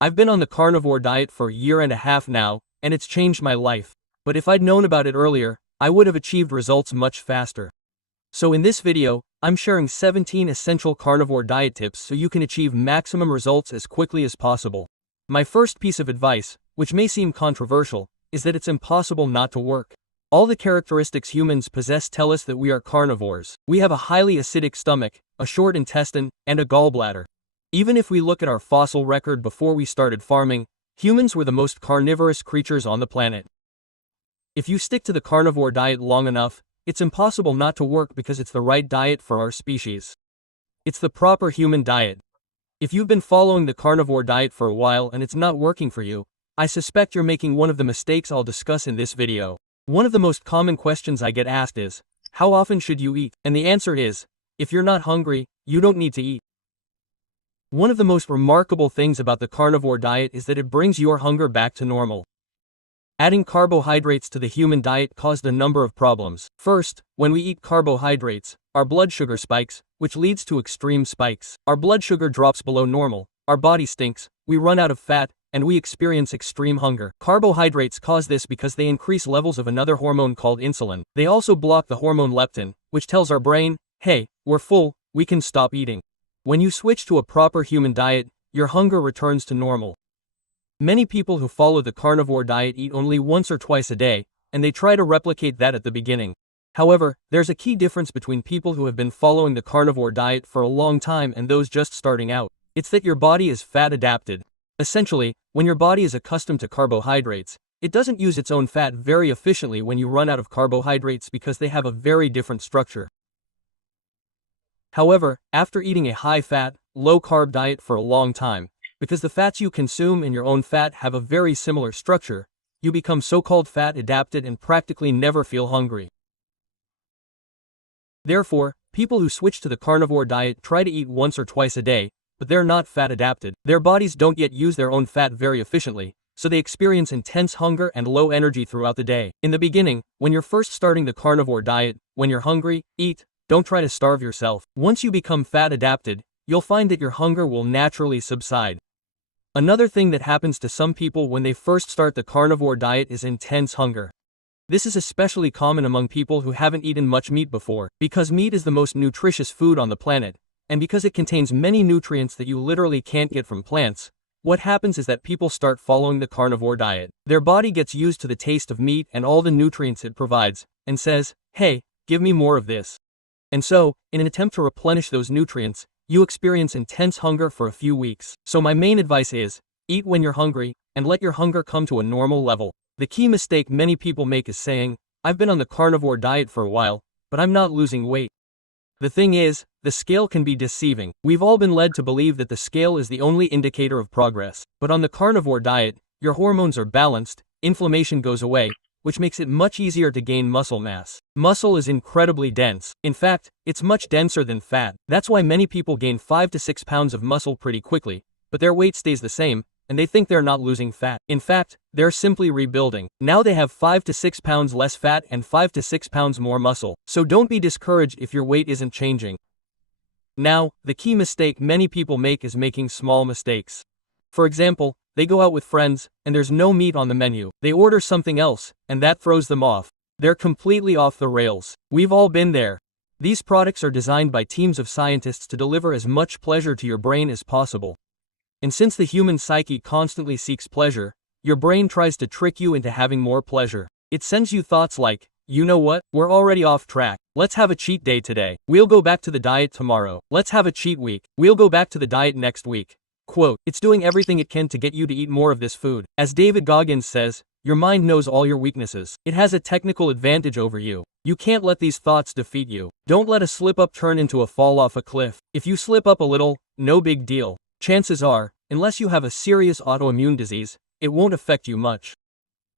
I've been on the carnivore diet for a year and a half now, and it's changed my life. But if I'd known about it earlier, I would have achieved results much faster. So in this video, I'm sharing 17 essential carnivore diet tips so you can achieve maximum results as quickly as possible. My first piece of advice, which may seem controversial, is that it's impossible not to work. All the characteristics humans possess tell us that we are carnivores. We have a highly acidic stomach, a short intestine, and a gallbladder. Even if we look at our fossil record before we started farming, humans were the most carnivorous creatures on the planet. If you stick to the carnivore diet long enough, it's impossible not to work because it's the right diet for our species. It's the proper human diet. If you've been following the carnivore diet for a while and it's not working for you, I suspect you're making one of the mistakes I'll discuss in this video. One of the most common questions I get asked is, how often should you eat? And the answer is, if you're not hungry, you don't need to eat. One of the most remarkable things about the carnivore diet is that it brings your hunger back to normal. Adding carbohydrates to the human diet caused a number of problems. First, when we eat carbohydrates, our blood sugar spikes, which leads to extreme spikes. Our blood sugar drops below normal, our body stinks, we run out of fat, and we experience extreme hunger. Carbohydrates cause this because they increase levels of another hormone called insulin. They also block the hormone leptin, which tells our brain, hey, we're full, we can stop eating. When you switch to a proper human diet, your hunger returns to normal. Many people who follow the carnivore diet eat only once or twice a day, and they try to replicate that at the beginning. However, there's a key difference between people who have been following the carnivore diet for a long time and those just starting out. It's that your body is fat adapted. Essentially, when your body is accustomed to carbohydrates, it doesn't use its own fat very efficiently when you run out of carbohydrates because they have a very different structure. However, after eating a high-fat, low-carb diet for a long time, because the fats you consume in your own fat have a very similar structure, you become so-called fat-adapted and practically never feel hungry. Therefore, people who switch to the carnivore diet try to eat once or twice a day, but they're not fat-adapted. Their bodies don't yet use their own fat very efficiently, so they experience intense hunger and low energy throughout the day. In the beginning, when you're first starting the carnivore diet, when you're hungry, eat. Don't try to starve yourself. Once you become fat-adapted, you'll find that your hunger will naturally subside. Another thing that happens to some people when they first start the carnivore diet is intense hunger. This is especially common among people who haven't eaten much meat before, because meat is the most nutritious food on the planet, and because it contains many nutrients that you literally can't get from plants. What happens is that people start following the carnivore diet. Their body gets used to the taste of meat and all the nutrients it provides, and says, hey, give me more of this. And so, in an attempt to replenish those nutrients, you experience intense hunger for a few weeks. So my main advice is, eat when you're hungry, and let your hunger come to a normal level. The key mistake many people make is saying, I've been on the carnivore diet for a while, but I'm not losing weight. The thing is, the scale can be deceiving. We've all been led to believe that the scale is the only indicator of progress. But on the carnivore diet, your hormones are balanced, inflammation goes away, which makes it much easier to gain muscle mass. Muscle is incredibly dense. In fact, it's much denser than fat. That's why many people gain 5 to 6 pounds of muscle pretty quickly, but their weight stays the same, and they think they're not losing fat. In fact, they're simply rebuilding. Now they have 5 to 6 pounds less fat and 5 to 6 pounds more muscle. So don't be discouraged if your weight isn't changing. Now, the key mistake many people make is making small mistakes. For example, they go out with friends, and there's no meat on the menu. They order something else, and that throws them off. They're completely off the rails. We've all been there. These products are designed by teams of scientists to deliver as much pleasure to your brain as possible. And since the human psyche constantly seeks pleasure, your brain tries to trick you into having more pleasure. It sends you thoughts like, you know what, we're already off track. Let's have a cheat day today. We'll go back to the diet tomorrow. Let's have a cheat week. We'll go back to the diet next week. Quote, it's doing everything it can to get you to eat more of this food. As David Goggins says, your mind knows all your weaknesses. It has a technical advantage over you. You can't let these thoughts defeat you. Don't let a slip-up turn into a fall off a cliff. If you slip up a little, no big deal. Chances are, unless you have a serious autoimmune disease, it won't affect you much.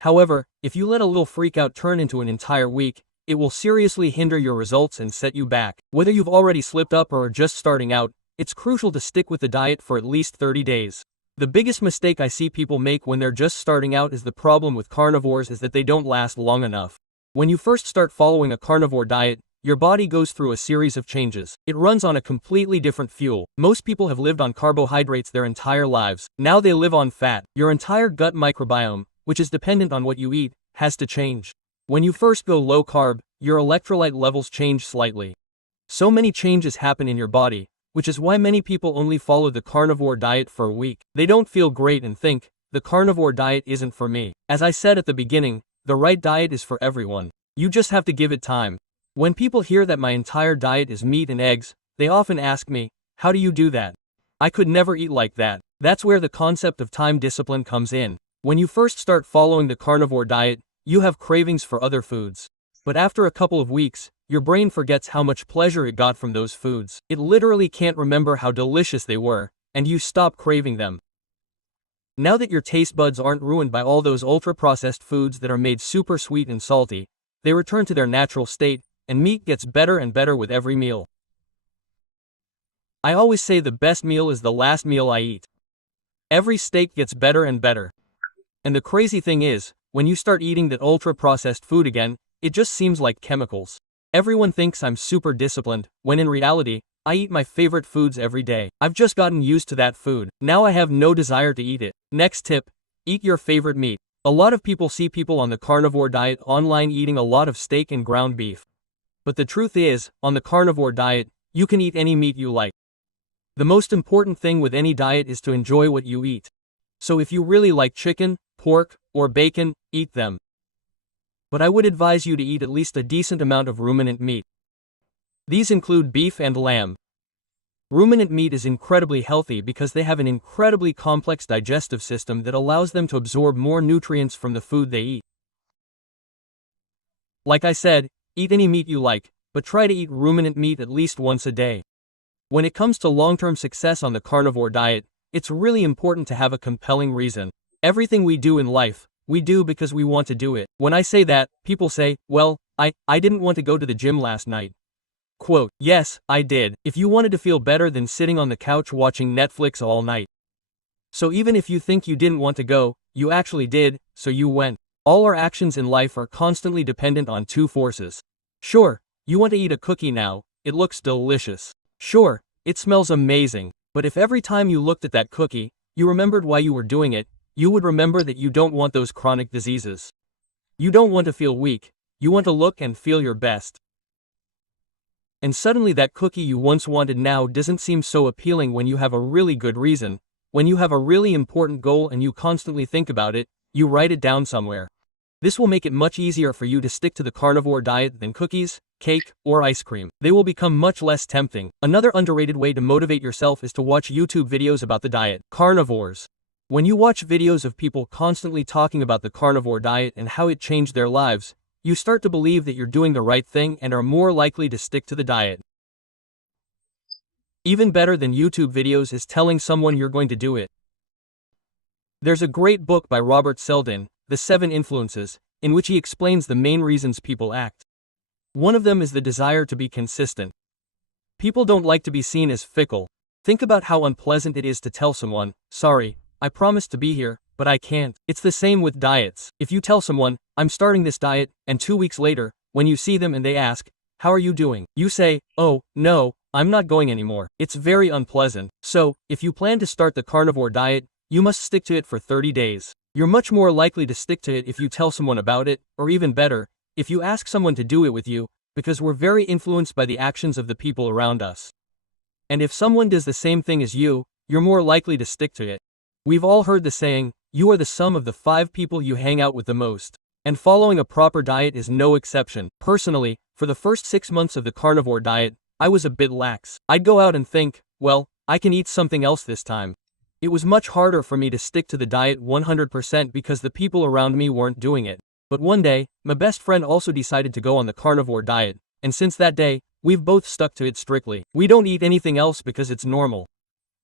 However, if you let a little freakout turn into an entire week, it will seriously hinder your results and set you back. Whether you've already slipped up or are just starting out, it's crucial to stick with the diet for at least 30 days. The biggest mistake I see people make when they're just starting out is the problem with carnivores is that they don't last long enough. When you first start following a carnivore diet, your body goes through a series of changes. It runs on a completely different fuel. Most people have lived on carbohydrates their entire lives. Now they live on fat. Your entire gut microbiome, which is dependent on what you eat, has to change. When you first go low carb, your electrolyte levels change slightly. So many changes happen in your body, which is why many people only follow the carnivore diet for a week. They don't feel great and think, the carnivore diet isn't for me. As I said at the beginning, the right diet is for everyone. You just have to give it time. When people hear that my entire diet is meat and eggs, they often ask me, how do you do that? I could never eat like that. That's where the concept of time discipline comes in. When you first start following the carnivore diet, you have cravings for other foods. But after a couple of weeks, your brain forgets how much pleasure it got from those foods. It literally can't remember how delicious they were, and you stop craving them. Now that your taste buds aren't ruined by all those ultra-processed foods that are made super sweet and salty, they return to their natural state, and meat gets better and better with every meal. I always say the best meal is the last meal I eat. Every steak gets better and better. And the crazy thing is, when you start eating that ultra-processed food again, it just seems like chemicals. Everyone thinks I'm super disciplined, when in reality, I eat my favorite foods every day. I've just gotten used to that food. Now I have no desire to eat it. Next tip, eat your favorite meat. A lot of people see people on the carnivore diet online eating a lot of steak and ground beef. But the truth is, on the carnivore diet, you can eat any meat you like. The most important thing with any diet is to enjoy what you eat. So if you really like chicken, pork, or bacon, eat them. But I would advise you to eat at least a decent amount of ruminant meat. These include beef and lamb. Ruminant meat is incredibly healthy because they have an incredibly complex digestive system that allows them to absorb more nutrients from the food they eat. Like I said, eat any meat you like, but try to eat ruminant meat at least once a day. When it comes to long-term success on the carnivore diet, it's really important to have a compelling reason. Everything we do in life, we do because we want to do it. When I say that, people say, well, I didn't want to go to the gym last night. Quote, yes, I did. If you wanted to feel better than sitting on the couch watching Netflix all night. So even if you think you didn't want to go, you actually did, so you went. All our actions in life are constantly dependent on two forces. Sure, you want to eat a cookie now, it looks delicious. Sure, it smells amazing. But if every time you looked at that cookie, you remembered why you were doing it, you would remember that you don't want those chronic diseases. You don't want to feel weak, you want to look and feel your best. And suddenly that cookie you once wanted now doesn't seem so appealing when you have a really good reason. When you have a really important goal and you constantly think about it, you write it down somewhere. This will make it much easier for you to stick to the carnivore diet than cookies, cake, or ice cream. They will become much less tempting. Another underrated way to motivate yourself is to watch YouTube videos about the diet. Carnivores. When you watch videos of people constantly talking about the carnivore diet and how it changed their lives, you start to believe that you're doing the right thing and are more likely to stick to the diet. Even better than YouTube videos is telling someone you're going to do it. There's a great book by Robert Selden, The 7 Influences, in which he explains the main reasons people act. One of them is the desire to be consistent. People don't like to be seen as fickle. Think about how unpleasant it is to tell someone, sorry, I promised to be here, but I can't. It's the same with diets. If you tell someone, I'm starting this diet, and 2 weeks later, when you see them and they ask, how are you doing? You say, oh, no, I'm not going anymore. It's very unpleasant. So, if you plan to start the carnivore diet, you must stick to it for 30 days. You're much more likely to stick to it if you tell someone about it, or even better, if you ask someone to do it with you, because we're very influenced by the actions of the people around us. And if someone does the same thing as you, you're more likely to stick to it. We've all heard the saying, you are the sum of the 5 people you hang out with the most. And following a proper diet is no exception. Personally, for the first 6 months of the carnivore diet, I was a bit lax. I'd go out and think, well, I can eat something else this time. It was much harder for me to stick to the diet 100% because the people around me weren't doing it. But one day, my best friend also decided to go on the carnivore diet, and since that day, we've both stuck to it strictly. We don't eat anything else because it's normal.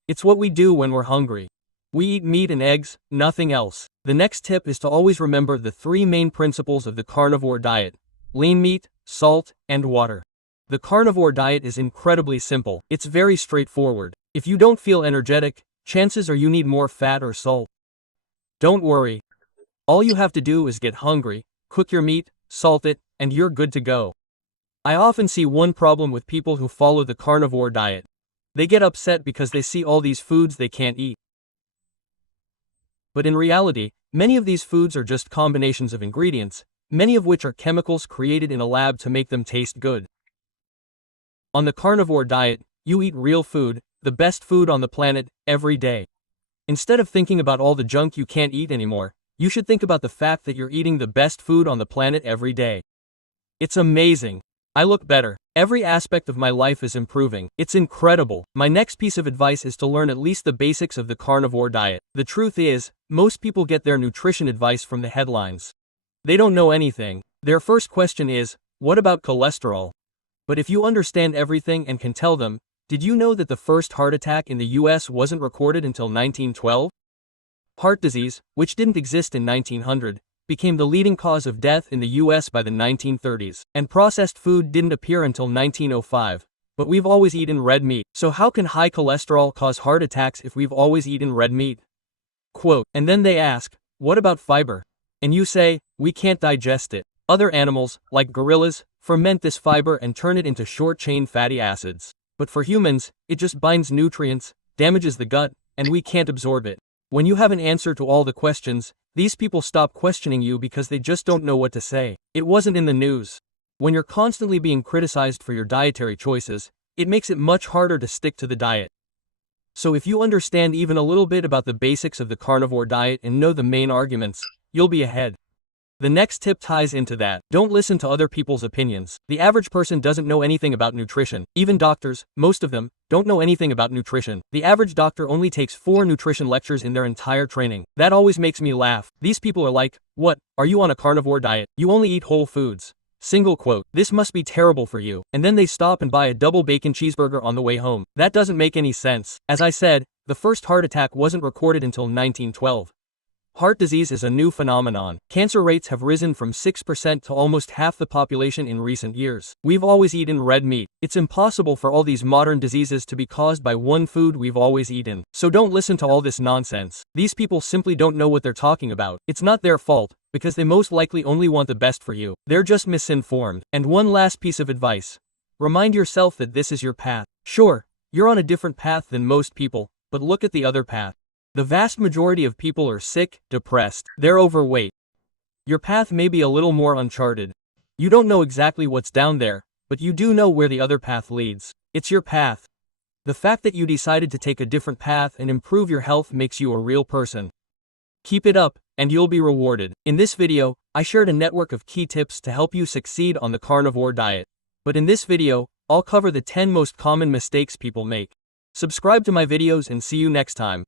It's what we do when we're hungry. We eat meat and eggs, nothing else. The next tip is to always remember the 3 main principles of the carnivore diet: lean meat, salt, and water. The carnivore diet is incredibly simple. It's very straightforward. If you don't feel energetic, chances are you need more fat or salt. Don't worry. All you have to do is get hungry, cook your meat, salt it, and you're good to go. I often see one problem with people who follow the carnivore diet. They get upset because they see all these foods they can't eat. But in reality, many of these foods are just combinations of ingredients, many of which are chemicals created in a lab to make them taste good. On the carnivore diet, you eat real food, the best food on the planet, every day. Instead of thinking about all the junk you can't eat anymore, you should think about the fact that you're eating the best food on the planet every day. It's amazing. I look better. Every aspect of my life is improving. It's incredible. My next piece of advice is to learn at least the basics of the carnivore diet. The truth is, most people get their nutrition advice from the headlines. They don't know anything. Their first question is, what about cholesterol? But if you understand everything and can tell them, did you know that the first heart attack in the US wasn't recorded until 1912? Heart disease, which didn't exist in 1900, became the leading cause of death in the US by the 1930s, and processed food didn't appear until 1905. But we've always eaten red meat, so how can high cholesterol cause heart attacks if we've always eaten red meat? Quote, and then they ask, what about fiber? And you say, we can't digest it. Other animals, like gorillas, ferment this fiber and turn it into short-chain fatty acids. But for humans, it just binds nutrients, damages the gut, and we can't absorb it. When you have an answer to all the questions, these people stop questioning you because they just don't know what to say. It wasn't in the news. When you're constantly being criticized for your dietary choices, it makes it much harder to stick to the diet. So if you understand even a little bit about the basics of the carnivore diet and know the main arguments, you'll be ahead. The next tip ties into that. Don't listen to other people's opinions. The average person doesn't know anything about nutrition. Even doctors, most of them, don't know anything about nutrition. The average doctor only takes 4 nutrition lectures in their entire training. That always makes me laugh. These people are like, what, are you on a carnivore diet? You only eat whole foods. Single quote, this must be terrible for you. And then they stop and buy a double bacon cheeseburger on the way home. That doesn't make any sense. As I said, the first heart attack wasn't recorded until 1912. Heart disease is a new phenomenon. Cancer rates have risen from 6% to almost half the population in recent years. We've always eaten red meat. It's impossible for all these modern diseases to be caused by one food we've always eaten. So don't listen to all this nonsense. These people simply don't know what they're talking about. It's not their fault, because they most likely only want the best for you. They're just misinformed. And one last piece of advice. Remind yourself that this is your path. Sure, you're on a different path than most people, but look at the other path. The vast majority of people are sick, depressed, they're overweight. Your path may be a little more uncharted. You don't know exactly what's down there, but you do know where the other path leads. It's your path. The fact that you decided to take a different path and improve your health makes you a real person. Keep it up, and you'll be rewarded. In this video, I shared a network of key tips to help you succeed on the carnivore diet. But in this video, I'll cover the 10 most common mistakes people make. Subscribe to my videos and see you next time.